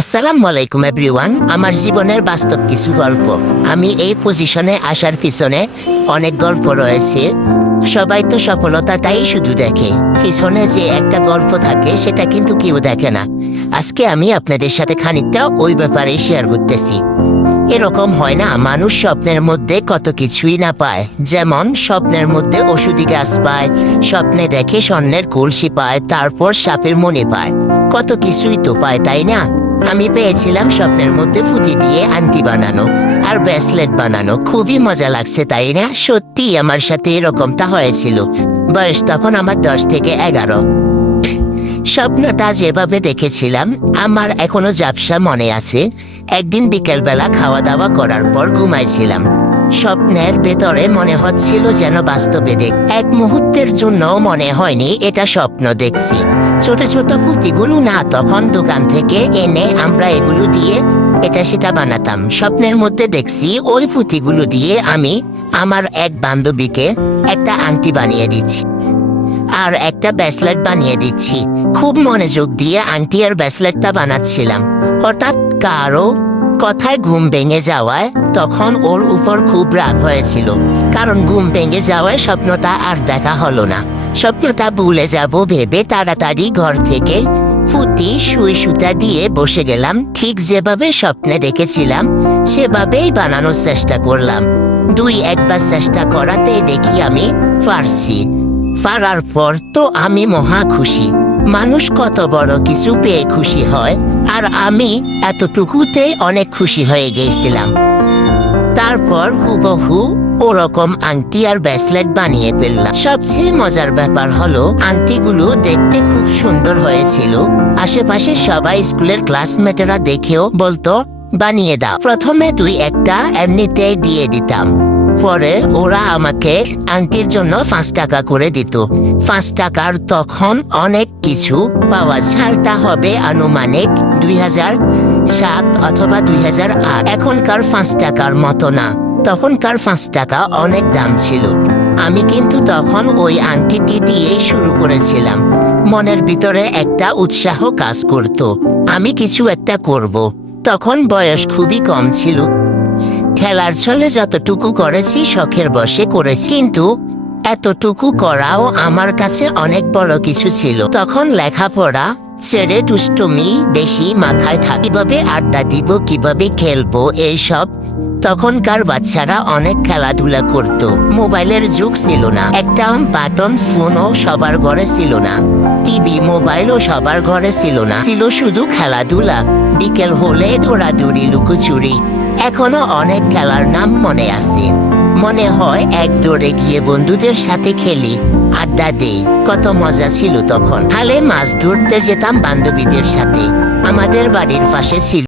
আসসালামু আলাইকুম এভরিওয়ান। আমার জীবনের বাস্তব কিছু গল্প। আমি এই পজিশনে আসার পিছনে অনেক গল্প রয়েছে। সবাই তো সফলতাটাই শুধু দেখে, পিছনে যে একটা গল্প থাকে সেটা কিন্তু কেউ দেখে না। আজকে আমি আপনাদের সাথে খানিকটা ওই ব্যাপারে শেয়ার করতেছি। এরকম হয় না, মানুষ স্বপ্নের মধ্যে কত কিছুই না পায়। যেমন স্বপ্নের মধ্যে ওষুধি গাছ পায়, স্বপ্নে দেখে স্বর্ণের কলসি পায়, তারপর সাপের মনে পায়, কত কিছুই তো পায়, তাই না? আমি পেয়েছিলাম স্বপ্নের মধ্যে ফুটি দিয়ে আংটি বানানো আর ব্রেসলেট বানানো। খুবই মজা লাগছে, তাই না? সত্যি আমার সাথে এরকমটা হয়েছিল। বয়স তখন আমার 10 থেকে 11। স্বপ্নটা যেভাবে দেখেছিলাম আমার এখনো ঝাপসা মনে আছে। একদিন বিকেলবেলা খাওয়া দাওয়া করার পর ঘুমাইছিলাম। স্বপ্নের ভেতরে মনে হচ্ছিল যেন বাস্তবে এক মুহূর্তের জন্য মনে হয়নি এটা স্বপ্ন দেখছি। ছোট ছোট পুঁতিগুলো না তখন দোকান থেকে এনে আমরা এগুলো দিয়ে এটা সেটা বানাতাম। স্বপ্নের মধ্যে দেখছি ওই পুঁতিগুলো দিয়ে আমি আমার এক বান্ধবীকে একটা আংটি বানিয়ে দিচ্ছি আর একটা ব্রেসলেট বানিয়ে দিচ্ছি। খুব মনোযোগ দিয়ে আংটি আর ব্রেসলেটটা বানাচ্ছিলাম। হঠাৎ কারো কথায় ঘুম ভেঙে যাওয়ায় তখন ওর উপর খুব রাগ হয়েছিল, কারণ ঘুম ভেঙে যাওয়ায় স্বপ্নটা আর দেখা হলো না। স্বপ্নটা ভুলে যাব ভেবে তাড়াতাড়ি ঘর থেকে ফুটি সুই সুতা দিয়ে বসে গেলাম। ঠিক যেভাবে স্বপ্নে দেখেছিলাম সেভাবেই বানানোর চেষ্টা করলাম। একবার চেষ্টা করাতেই দেখি আমি পারছি। পারার পর তো আমি মহা খুশি। মানুষ কত বড় কিছু পেয়ে খুশি হয়, আর আমি এতটুকুতে অনেক খুশি হয়ে গেছিলাম। তারপর হুবহু ওরকম আংটি আর ব্রেসলেট বানিয়ে ফেললাম। সবচেয়ে মজার ব্যাপার হলো আংটিগুলো দেখতে খুব সুন্দর হয়েছিল। আশেপাশে সবাই স্কুলের ক্লাসমেটেরা দেখেও বলতো বানিয়ে দাও। প্রথমে একটা এমনিতেই দিয়ে দিতাম, পরে ওরা আমাকে আংটির জন্য 5 টাকা করে দিত। 5 টাকার তখন অনেক কিছু পাওয়া ছাড়টা হবে আনুমানিক 2007 অথবা 2008। এখনকার 5 টাকার মতো না, তখনকার 5 টাকা অনেক দাম ছিল। আমি কিন্তু তখন ওই আংটিটি দিয়ে শুরু করেছিলাম। মনের ভিতরে একটা উৎসাহ কাজ করত, আমি কিছু একটা করব। তখন বয়স খুবই কম ছিল। খেলার ছলে যতটুকু করেছি শখের বশে করেছি, কিন্তু এতটুকু করাও আমার কাছে অনেক বড় কিছু ছিল। তখন লেখাপড়া ছেড়ে দুষ্টুমি বেশি মাথায় থাকে, কিভাবে আড্ডা দিব, কিভাবে খেলবো, এইসব। তখনকার বাচ্চারা অনেক খেলাধুলা করত। মোবাইলের যুগ ছিল না, একটা বাটন ফোনও সবার ঘরে ছিল না, টিভি মোবাইলও সবার ঘরে ছিল না। ছিল শুধু খেলাধুলা। বিকেল হলে দৌড়াদৌড়ি, লুকোচুরি। এখনো অনেক খেলার নাম মনে আছে। মনে হয় এক দৌড়ে গিয়ে বন্ধুদের সাথে খেলি, আড্ডা দেই। কত মজা ছিল তখন। খালে মাছ ধরতে যেতাম বান্ধবীদের সাথে। আমাদের বাড়ির পাশে ছিল